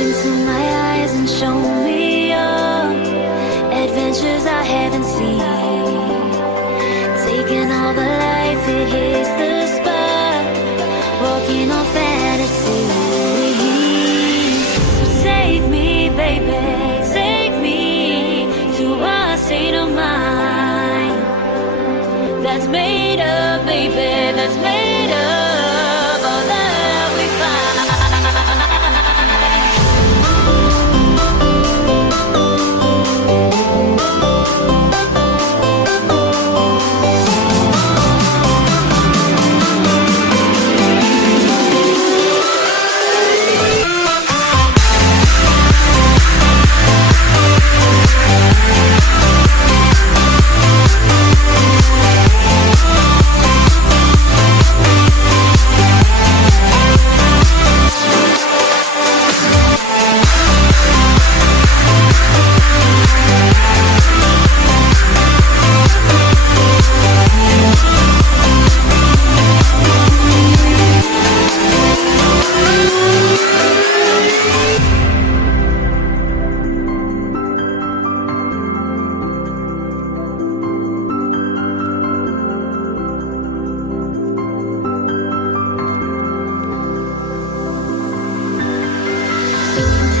into my eyes and show me your adventures I haven't seen. Taking all the life, it hits the spot. Walking on fantasy. So take me, baby, take me to a state of mind that's made up, baby, that's made up all that we find.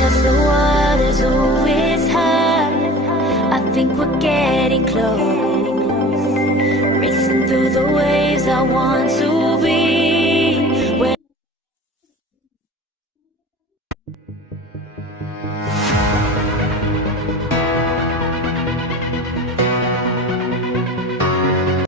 Test the waters, oh, it's hot. I think we're getting close. Racing through the waves, I want to